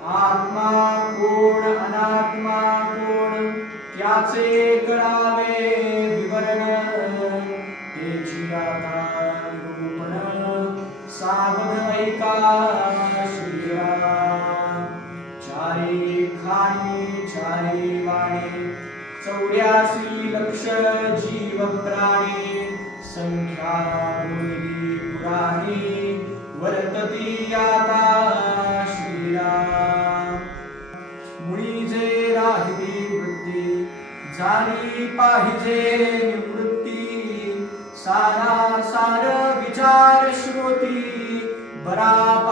आत्मा कोण अनात्मा कोण त्याचे करावे विवरण तेची आता निरूपण सावध ऐका श्रीराम चारी खाणी चारी वाणी 84 लक्ष जीव प्राणी संख्या भूमी पुराणी वर्तती आता श्रीराम मुळी जे राहिली वृत्ती झाली पाहिजे निवृत्ती सारा सार विचार श्रुती बराबर